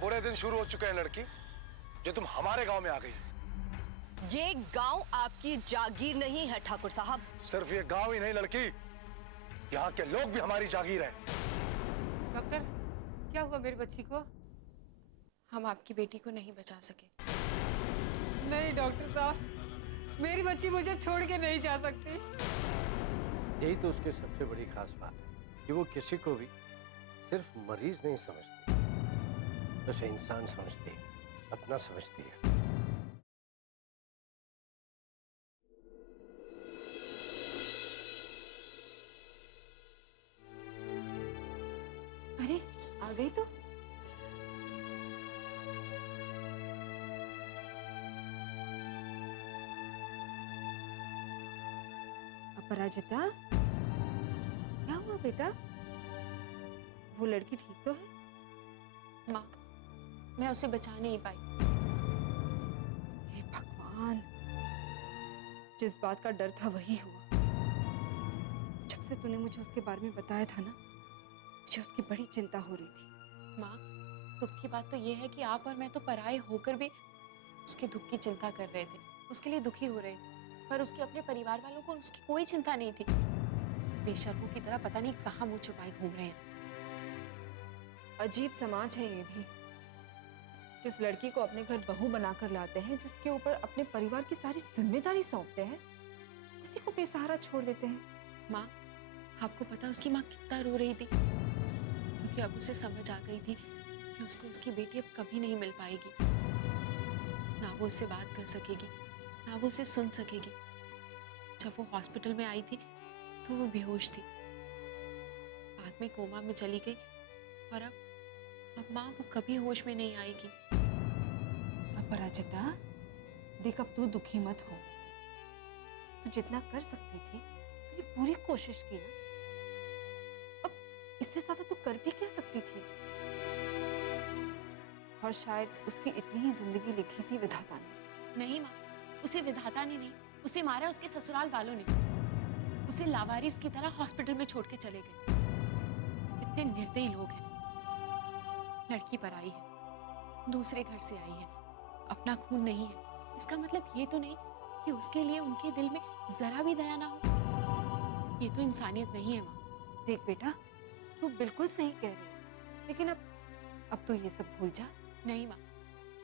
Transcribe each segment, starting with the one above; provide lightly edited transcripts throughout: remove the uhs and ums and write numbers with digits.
बुरे दिन शुरू हो चुके हैं लड़की, जो तुम हमारे गांव में आ गई। ये गांव आपकी जागीर नहीं है ठाकुर साहब। सिर्फ ये गांव ही नहीं लड़की, यहाँ के लोग भी हमारी जागीर है। डॉक्टर, क्या हुआ मेरी बच्ची को? हम आपकी बेटी को नहीं बचा सके। नहीं डॉक्टर साहब, मेरी बच्ची मुझे छोड़ के नहीं जा सकती। यही तो उसकी सबसे बड़ी खास बात है कि वो किसी को भी सिर्फ मरीज नहीं समझती, उसे इंसान समझती है, अपना समझती है। अरे आ गई तो। अपराजिता, क्या हुआ बेटा? वो लड़की ठीक तो है? माँ, मैं उसे बचा नहीं पाई। हे भगवान, जिस बात का डर था वही हुआ। जब से तूने मुझे उसके बारे में बताया था ना, मुझे उसकी बड़ी चिंता हो रही थी। माँ, दुख की बात तो ये है कि आप और मैं तो पराये होकर भी उसके दुख की चिंता कर रहे थे, उसके लिए दुखी हो रहे थे, पर उसके अपने परिवार वालों को उसकी कोई चिंता नहीं थी। बेशर्मों की तरह पता नहीं कहाँ मुंह छुपाए घूम रहे हैं। अजीब समाज है ये भी, जिस लड़की को अपने घर बहू बनाकर लाते हैं, जिसके ऊपर अपने परिवार की सारी जिम्मेदारी सौंपते हैं, उसी को बेसहारा छोड़ देते हैं। माँ, आपको पता उसकी माँ कितना रो रही थी, क्योंकि अब उसे समझ आ गई थी कि उसको उसकी बेटी अब कभी नहीं मिल पाएगी। ना वो उससे बात कर सकेगी, ना वो उसे सुन सकेगी। जब वो हॉस्पिटल में आई थी तो वो बेहोश थी, बाद में कोमा में चली गई, और अब माँ वो कभी होश में नहीं आएगी। अपराजिता, देख अब तू दुखी मत हो। तू जितना कर सकती थी तूने पूरी कोशिश की ना, अब इससे ज्यादा तू कर भी क्या सकती थी? और शायद उसकी इतनी ही जिंदगी लिखी थी विधाता ने। नहीं माँ, उसे विधाता ने नहीं, उसे मारा उसके ससुराल वालों ने। उसे लावारिस की तरह हॉस्पिटल में छोड़ के चले गए। इतने निर्दयी लोग हैं। लड़की पराई है, दूसरे घर से आई है, अपना खून नहीं है, इसका मतलब ये तो नहीं कि उसके लिए उनके दिल में जरा भी दया ना हो। ये तो इंसानियत नहीं है माँ। देख बेटा, तू बिल्कुल सही कह रही है, लेकिन अब तू ये सब भूल जा। नहीं माँ,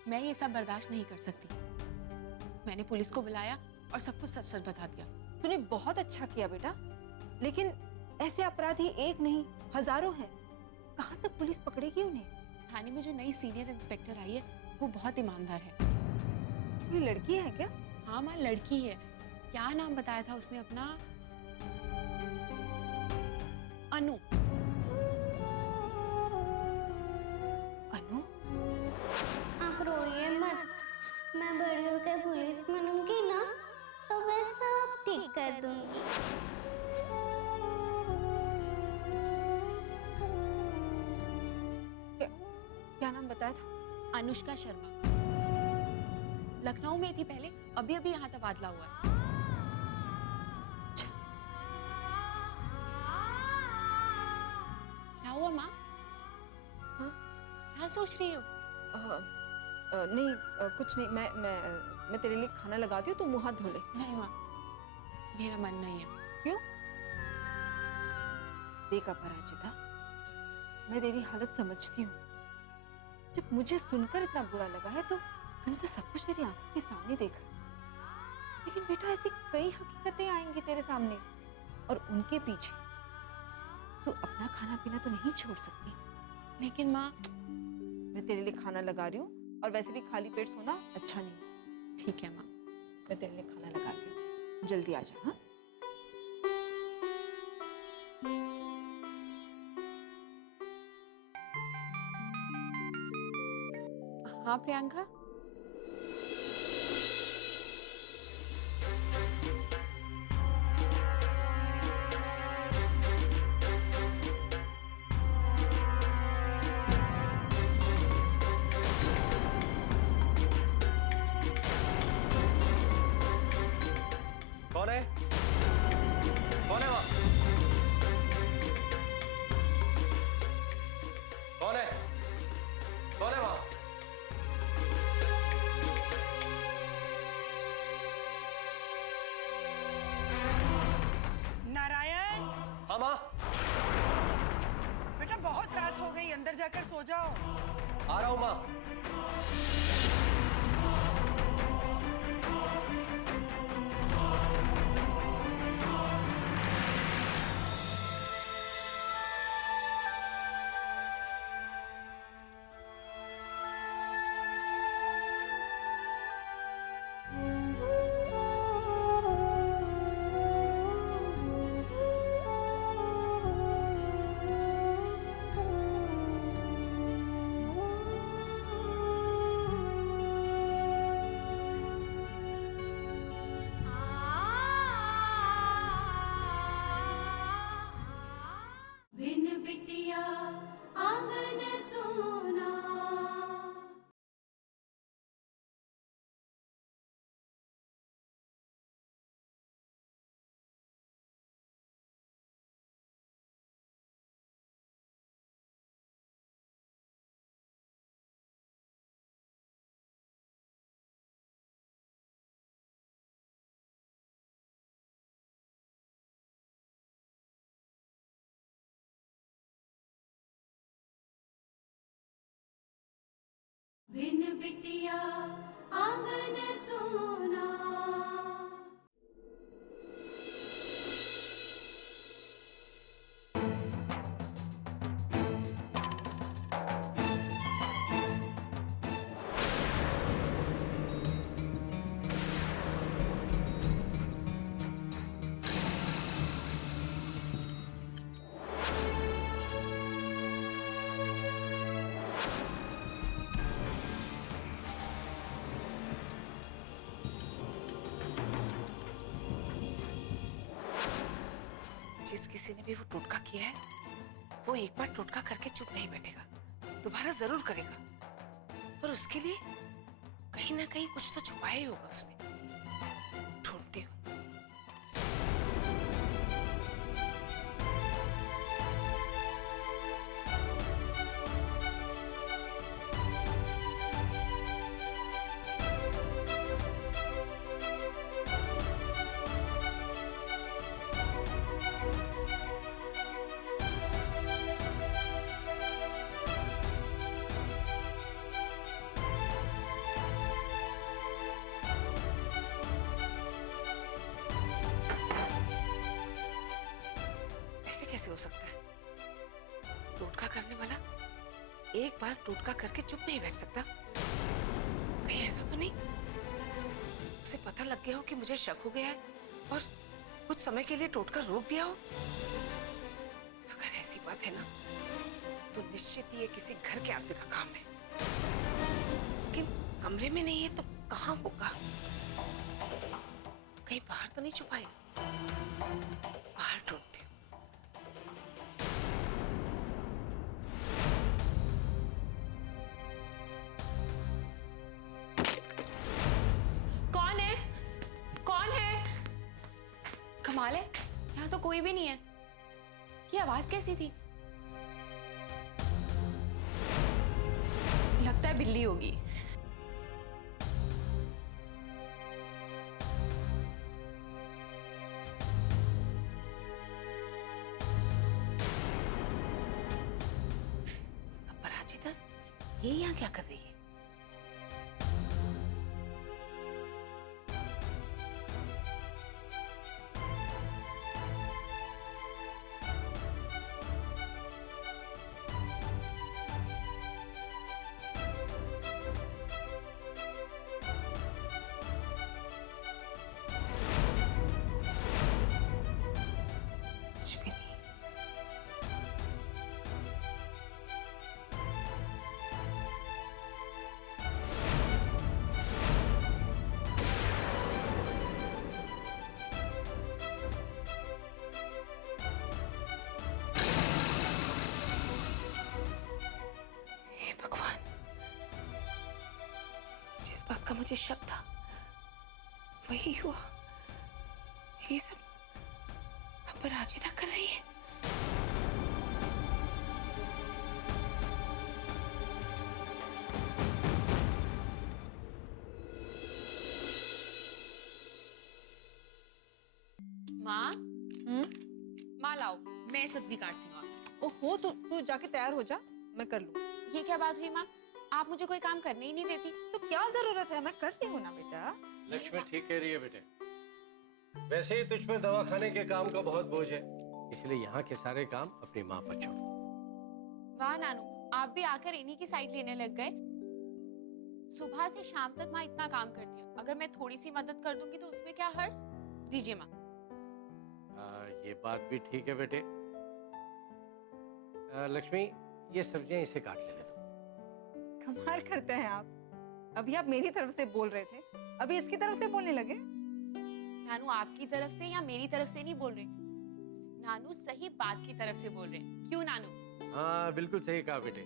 मैं ये सब बर्दाश्त नहीं कर सकती। मैंने पुलिस को बुलाया और सब कुछ सच सच बता दिया। तूने बहुत अच्छा किया बेटा, लेकिन ऐसे अपराधी एक नहीं हजारों हैं। कहाँ तक पुलिस पकड़ेगी उन्हें? थाने में जो नई सीनियर इंस्पेक्टर आई है वो बहुत ईमानदार है। ये लड़की है क्या? हाँ माँ, लड़की है। क्या नाम बताया था उसने अपना? अनु। अनु? आप रोइए मत, मैं बड़ी होकर पुलिस बनूंगी ना तो मैं सब ठीक कर दूंगी। क्या नाम बताया था? अनुष्का शर्मा। लखनऊ में थी पहले, अभी अभी यहाँ तबादला हुआ है। अच्छा। क्या हुआ माँ? हाँ? क्या सोच रही हो? नहीं कुछ नहीं। मैं तेरे लिए खाना लगाती हूँ, तू मुंह हाथ धो ले। नहीं माँ, मेरा मन नहीं है। क्यों? देख अपराजिता, मैं तेरी हालत समझती हूँ। जब मुझे सुनकर इतना बुरा लगा है तो तूने तो सब कुछ तेरी आंखों के सामने देखा। लेकिन बेटा, ऐसी कई हकीकतें आएंगी तेरे सामने, और उनके पीछे तू अपना खाना पीना तो नहीं छोड़ सकती। लेकिन माँ, मैं तेरे लिए खाना लगा रही हूँ, और वैसे भी खाली पेट सोना अच्छा नहीं। ठीक है माँ। मैं तेरे लिए खाना लगा रही हूँ, जल्दी आ जा। हाँ? हाँ प्रियंका। कौन है? कौन है वहां? कौन है? कौन है वहां? जाओ। आ रहा हूं माँ। बिन बिटिया आंगन सोना। बिन बिटिया आंगन सोना। जिस किसी ने भी वो टोटका किया है, वो एक बार टोटका करके चुप नहीं बैठेगा, दोबारा जरूर करेगा। पर उसके लिए कहीं ना कहीं कुछ तो छुपाया ही होगा उसने। ढूंढती हूँ। ऐसे कैसे हो सकता है? टोटका करने वाला एक बार टोटका करके चुप नहीं बैठ सकता। कहीं ऐसा तो नहीं उसे पता लग गया हो कि मुझे शक हो गया है और कुछ समय के लिए टोटका रोक दिया हो? अगर ऐसी बात है ना, तो निश्चित ये किसी घर के आदमी का काम है। लेकिन कमरे में नहीं है तो कहाँ होगा? कहीं बाहर तो नहीं छुपाया? बाहर ढूंढती हूँ। कौन है? कौन है? कमाल है, यहाँ तो कोई भी नहीं है। ये आवाज कैसी थी? लगता है बिल्ली होगी। अपराजिता, ये यहाँ क्या कर रही है? कुछ भी नहीं। हे भगवान, जिस बात का मुझे शक था वही हुआ। ये सब अपराजिता कर रही है। माँ, माँ लाओ, मैं सब्जी काटती हूँ आज। ओहो, तू जाके तैयार हो जा, मैं कर लूँ। ये क्या बात हुई माँ? आप मुझे कोई काम करने ही नहीं देती। तो क्या जरूरत है, मैं कर रही हूँ ना बेटा। लक्ष्मी ठीक कह रही है बेटे। वैसे ही तुझ पे दवाखाने के काम का बहुत बोझ है, इसलिए यहाँ के सारे काम अपनी माँ पर छोड़। वाह नानू, आप भी आकर इन्हीं की साइड लेने लग गए। सुबह से शाम तक माँ इतना काम कर दिया, अगर मैं थोड़ी सी मदद कर दूंगी तो उसमें क्या हर्ज? दीजिए माँ। ये बात भी ठीक है बेटे। लक्ष्मी, ये सब्जियां इसे काट ले तो। कमाल करते हैं आप। अभी आप मेरी तरफ से बोल रहे थे, अभी इसकी तरफ से बोलने लगे। नानू आपकी तरफ से या मेरी तरफ से नहीं बोल रहे, नानू सही बात की तरफ से बोल रहे हैं। क्यों नानू? हाँ बिल्कुल सही कहा बेटे,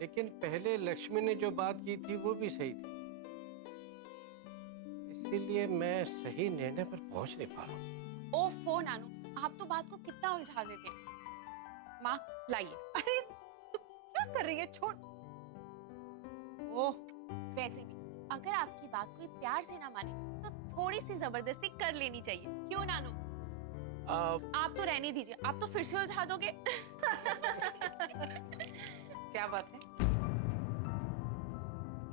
लेकिन पहले लक्ष्मी ने जो बात की थी वो भी सही थी, इसीलिए मैं सही निर्णय पर पहुंच नहीं पा रहा हूँ। ओफो नानू, आप तो बात को कितना उलझा देते हैं। माँ लाइए। अरे तू क्या कर रही है, छोड़। ओह, वैसे भी अगर आपकी बात कोई प्यार से ना माने तो थोड़ी सी जबरदस्ती कर लेनी चाहिए। क्यों नानू? आप तो रहने दीजिए, आप तो फिर से उलझा दोगे। क्या बात है?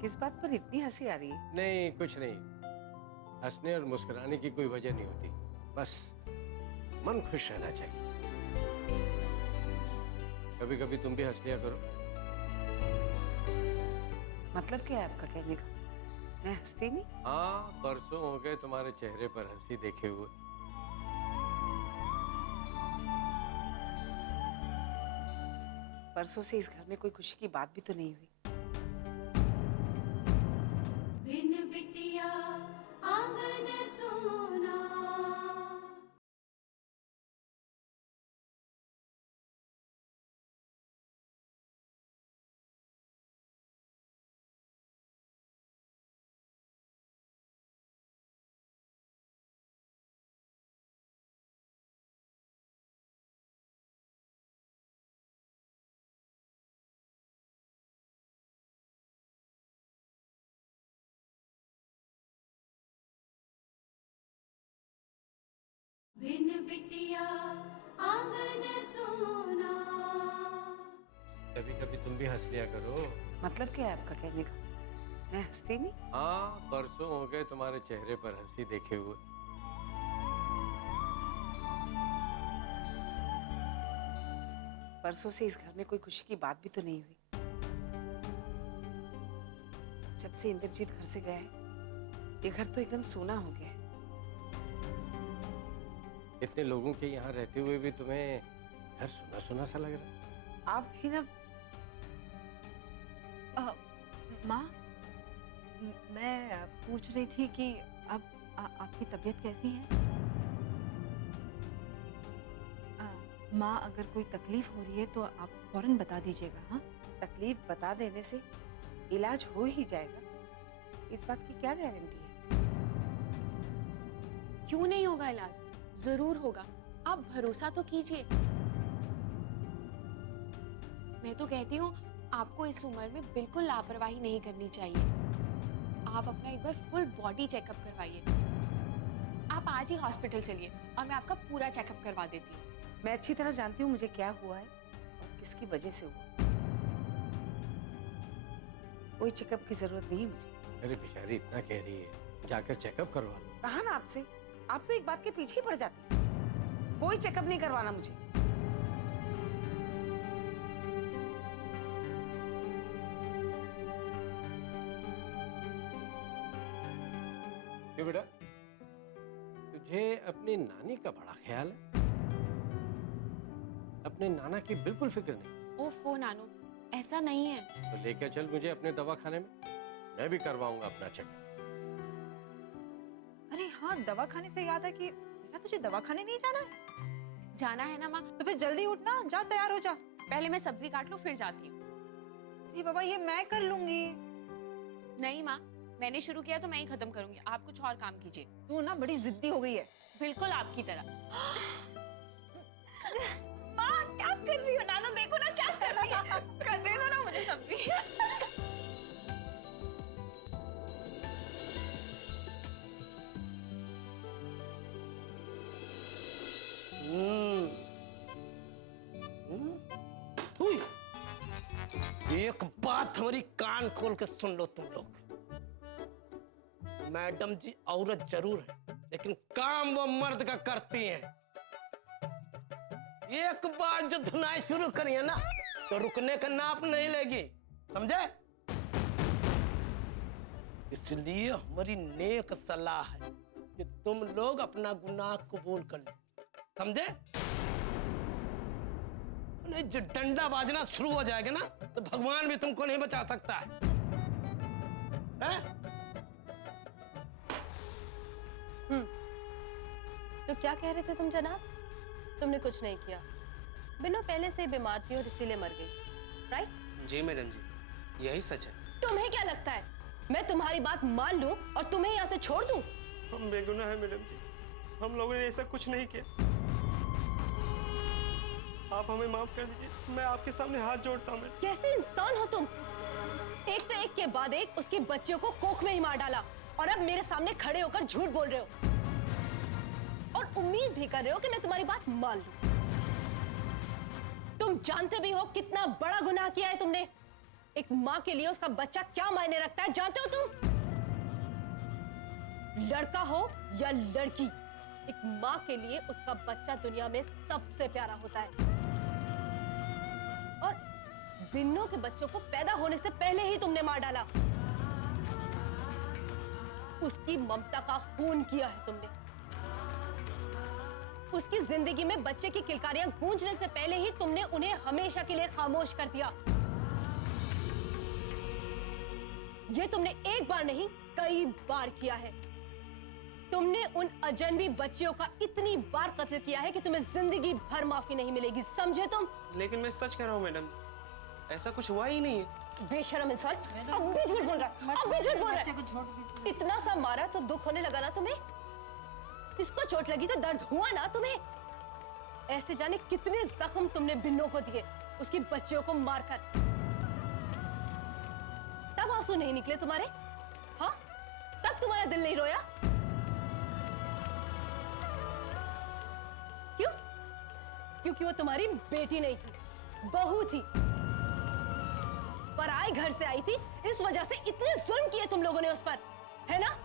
किस बात पर इतनी हंसी आ रही है? नहीं कुछ नहीं, हंसने और मुस्कुराने की कोई वजह नहीं होती, बस मन खुश रहना चाहिए। कभी कभी तुम भी हंस लिया करो। मतलब क्या है आपका कहने का? मैं हंसती नहीं? हाँ, बरसों हो गए तुम्हारे चेहरे पर हंसी देखे हुए। परसों से इस घर में कोई खुशी की बात भी तो नहीं हुई। बिन बिटिया आंगन सोना। बिन बिटिया आंगन सोना। कभी कभी तुम भी हंस लिया करो। मतलब क्या है आपका कहने का? मैं हंसती नहीं? हाँ, बरसों हो गए तुम्हारे चेहरे पर हंसी देखे हुए। परसों से इस घर में कोई खुशी की बात भी तो नहीं हुई। जब से इंद्रजीत घर से गया है, ये घर तो एकदम सूना हो गया है। इतने लोगों के यहाँ रहते हुए भी तुम्हें घर सुना सुना सा लग रहा है। आप भी ना। माँ, मैं पूछ रही थी कि अब आपकी तबीयत कैसी है? माँ, अगर कोई तकलीफ हो रही है तो आप फौरन बता दीजिएगा। हाँ, तकलीफ बता देने से इलाज हो ही जाएगा, इस बात की क्या गारंटी है? क्यों नहीं होगा इलाज? जरूर होगा, आप भरोसा तो कीजिए। मैं तो कहती हूँ आपको इस उम्र में बिल्कुल लापरवाही नहीं करनी चाहिए। आप अपना एक बार फुल बॉडी चेकअप करवाइए। आप आज ही हॉस्पिटल चलिए और मैं आपका पूरा चेकअप करवा देती हूँ। मैं अच्छी तरह जानती हूँ मुझे क्या हुआ है और किसकी वजह से हुआ। कोई चेकअप की जरूरत नहीं है मुझे। अरे बेचारी इतना कह रही है, जाकर चेकअप करवा लो। कहा ना आपसे, आप तो एक बात के पीछे ही पड़ जाती हैं। कोई चेकअप नहीं करवाना मुझे। क्यों बेटा, तुझे अपनी नानी का बड़ा ख्याल है, अपने नाना की बिल्कुल फिक्र नहीं। ओफो नानू, ऐसा नहीं है। तो लेकर चल मुझे अपने दवाखाने में, मैं भी करवाऊंगा अपना चेकअप। अरे हाँ, दवाखाने से याद है कि बेटा तुझे दवाखाने नहीं जाना है? जाना है ना माँ? तो फिर जल्दी उठना, जा तैयार हो जा। पहले मैं सब्जी काट लूँ फिर जाती हूँ। अरे बाबा, ये मैं कर लूंगी। नहीं माँ, मैंने शुरू किया तो मैं ही खत्म करूंगी, आप कुछ और काम कीजिए। तू ना बड़ी जिद्दी हो गई है। बिल्कुल आपकी तरह। माँ क्या कर रही हो? नानू देखो ना क्या कर रही है। करने दो ना मुझे सब्जी। एक बात हमारी कान खोल के सुन लो तुम लोग। मैडम जी औरत जरूर है, लेकिन काम वो मर्द का करती हैं। एक बार जो धुनाई शुरू करी है ना, तो रुकने का नाप नहीं लेगी, समझे? इसलिए हमारी नेक सलाह है कि तुम लोग अपना गुनाह कबूल कर लो, समझे? नहीं, जो डंडा बाजना शुरू हो जाएगा ना, तो भगवान भी तुमको नहीं बचा सकता है? तो क्या कह रहे थे तुम जनाब? तुमने कुछ नहीं किया, बिन्नो पहले से ही बीमार थी और इसीलिए मर गई, राइट? जी मैडम जी, यही सच है। तुम्हें क्या लगता है मैं तुम्हारी बात मान लूं और तुम्हें यहाँ से छोड़ दूं? हम बेगुनाह हैं मैडम जी, हम लोगों ने ऐसा कुछ नहीं किया। आप हमें माफ कर दीजिए, मैं आपके सामने हाथ जोड़ता हूँ। कैसे इंसान हो तुम? एक तो एक के बाद एक उसके बच्चों को कोख में ही मार डाला और अब मेरे सामने खड़े होकर झूठ बोल रहे हो और उम्मीद भी कर रहे हो कि मैं तुम्हारी बात मान लूं। तुम जानते भी हो कितना बड़ा गुनाह किया है तुमने। एक माँ के लिए उसका बच्चा क्या मायने रखता है जानते हो तुम? लड़का हो या लड़की, एक माँ के लिए उसका बच्चा दुनिया में सबसे प्यारा होता है। और बिन्नो के बच्चों को पैदा होने से पहले ही तुमने मार डाला। उसकी ममता का खून किया है तुमने। उसकी जिंदगी में बच्चे की किलकारियां गूंजने से पहले ही तुमने उन्हें हमेशा के लिए खामोश कर दिया। ये तुमने एक बार नहीं कई बार किया है। तुमने उन अजनबी बच्चियों का इतनी बार कत्ल किया है कि तुम्हें जिंदगी भर माफी नहीं मिलेगी, समझे तुम? लेकिन मैं सच कह रहा हूँ मैडम, ऐसा कुछ हुआ ही नहीं है। बेशरम इंसान, अब भी झूठ बोल रहा है, अब भी झूठ बोल रहा है। इतना सा मारा तो दुख होने लगा ना तुम्हें? इसको चोट लगी तो दर्द हुआ ना तुम्हें? ऐसे जाने कितने जख्म तुमने बिन्नो को दिए उसकी बच्चियों को मारकर। तब आंसू नहीं निकले तुम्हारे? हाँ, तब तुम्हारा दिल नहीं रोया? क्यों? क्योंकि वो तुम्हारी बेटी नहीं थी, बहू थी। पराए घर से आई थी, इस वजह से इतने जुल्म किए तुम लोगों ने उस पर, है ना?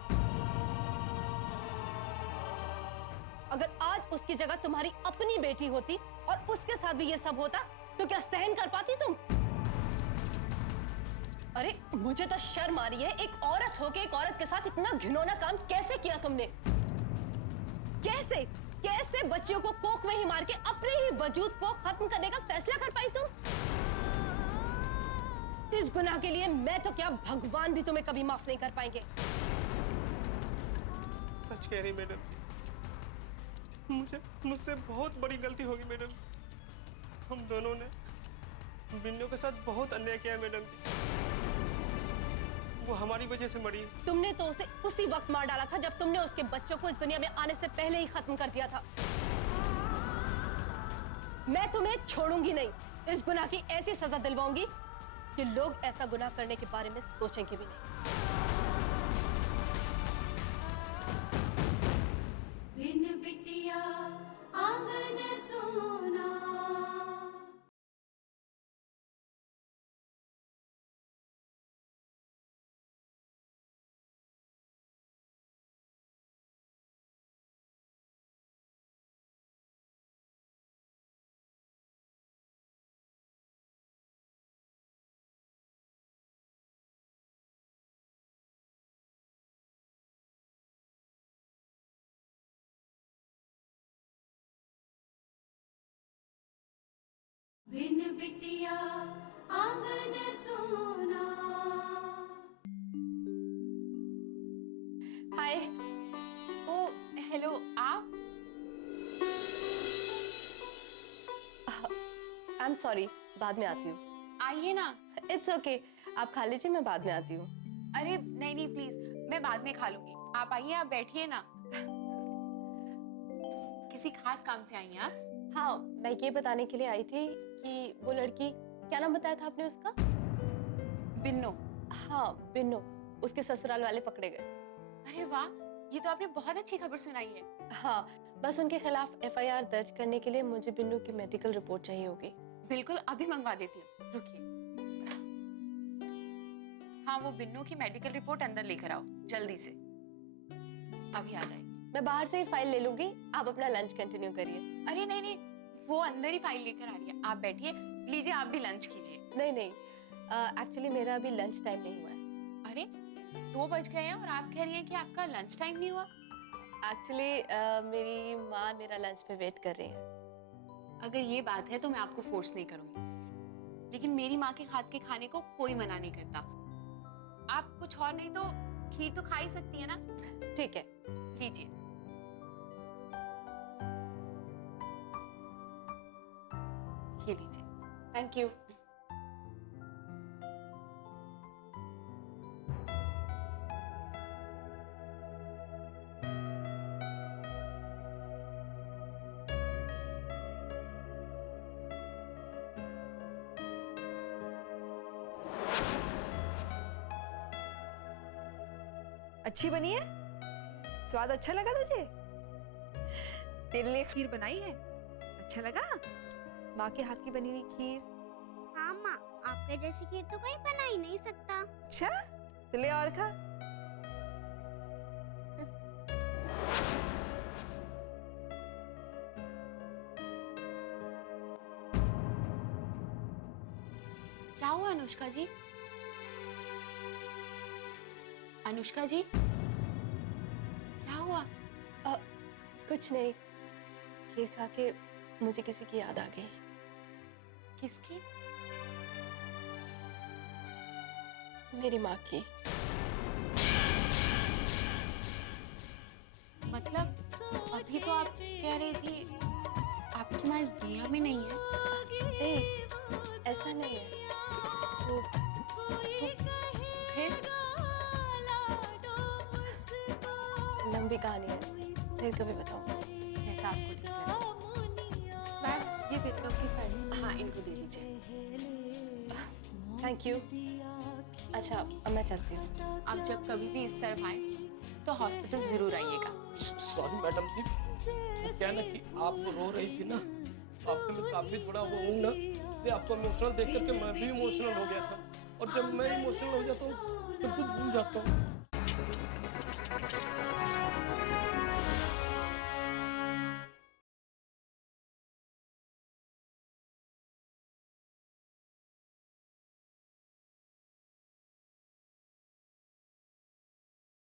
अगर आज उसकी जगह तुम्हारी अपनी बेटी होती और उसके साथ भी ये सब होता, तो क्या सहन कर पाती तुम? अरे मुझे तो शर्म आ रही है, एक औरत होके एक औरत के साथ इतना घिनौना काम कैसे किया तुमने? कैसे कैसे बच्चियों को कोख में ही मार के अपने ही वजूद को खत्म करने का फैसला कर पाई तुम? इस गुनाह के लिए मैं तो क्या, भगवान भी तुम्हें कभी माफ नहीं कर पाएंगे। सच कह रही मैडम, मुझसे बहुत बड़ी गलती होगी मैडम। हम दोनों ने बिन्नो के साथ बहुत अन्याय किया है मैडम जी। वो हमारी वजह से मरी। तुमने तो उसे उसी वक्त मार डाला था जब तुमने उसके बच्चों को इस दुनिया में आने से पहले ही खत्म कर दिया था। मैं तुम्हें छोड़ूंगी नहीं, इस गुनाह की ऐसी सजा दिलवाऊंगी कि लोग ऐसा गुनाह करने के बारे में सोचेंगे भी नहीं। बिन बिटिया आंगन सोना। बिन बिटिया आंगन सोना। हाय। ओ हेलो, आप? आई एम सॉरी, बाद में आती हूँ। आइए ना। इट्स ओके, आप खा लीजिए, मैं बाद में आती हूँ। अरे नहीं नहीं प्लीज, मैं बाद में खा लूंगी। आप आइए, आप बैठिए ना। किसी खास काम से आई हैं आप? हाँ, मैं ये बताने के लिए आई थी कि वो लड़की, क्या नाम बताया था आपने उसका? बिन्नो। हाँ बिन्नो, उसके ससुराल वाले पकड़े गए। अरे वाह, ये तो आपने बहुत अच्छी खबर सुनाई है। हाँ, बस उनके खिलाफ एफआईआर दर्ज करने के लिए मुझे बिन्नो की मेडिकल रिपोर्ट चाहिए होगी। बिल्कुल, अभी मंगवा देती हूँ, रुकिए। हाँ वो बिन्नू की मेडिकल रिपोर्ट अंदर लेकर आओ जल्दी से, अभी आ जाएगी। मैं बाहर से ही फाइल ले लूंगी, आप अपना लंच कंटिन्यू करिए। अरे नहीं नहीं, वो अंदर ही फाइल लेकर आ रही है, आप बैठिए, लीजिए आप भी लंच कीजिए। नहीं नहीं, एक्चुअली मेरा अभी लंच टाइम नहीं हुआ है। अरे 2 बज गए हैं और आप कह रही हैं कि आपका लंच टाइम नहीं हुआ? एक्चुअली मेरी माँ मेरा लंच पे वेट कर रही है। अगर ये बात है तो मैं आपको फोर्स नहीं करूंगी, लेकिन मेरी माँ के हाथ के खाने को कोई मना नहीं करता। आप कुछ और नहीं तो खीर तो खा ही सकती है ना? ठीक है, लीजिए। ये लीजिए। Thank you. अच्छी बनी है? स्वाद अच्छा लगा तुझे? तेरे लिए खीर बनाई है, अच्छा लगा? माँ के हाथ की बनी हुई खीर। हाँ माँ, आपके जैसी खीर तो कोई बना ही नहीं सकता। अच्छा, तो ले और खा। क्या हुआ अनुष्का जी? अनुष्का जी क्या हुआ? कुछ नहीं, खीर खा के मुझे किसी की याद आ गई। किसकी? मेरी माँ की। मतलब अभी तो आप कह रही थी आपकी माँ इस दुनिया में नहीं है। नहीं, ऐसा नहीं है। तो फिर लंबी कहानी है, फिर कभी बताऊंगी। कैसा आपको ठीक लगा? मैम ये बिन्नू की फाइल, हाँ इनको दे दीजिए। Thank you. अच्छा, अब मैं चलती हूँ। आप जब कभी भी इस तरफ आए तो हॉस्पिटल जरूर आइएगा। सॉरी मैडम जी, वो क्या ना कि आप रो रही थी ना, आपसे मैं काफी थोड़ा वो हूँ ना, इसलिए आपको इमोशनल देख करके मैं भी इमोशनल हो गया था, और जब मैं इमोशनल हो जाता हूँ सब कुछ भूल जाता हूँ।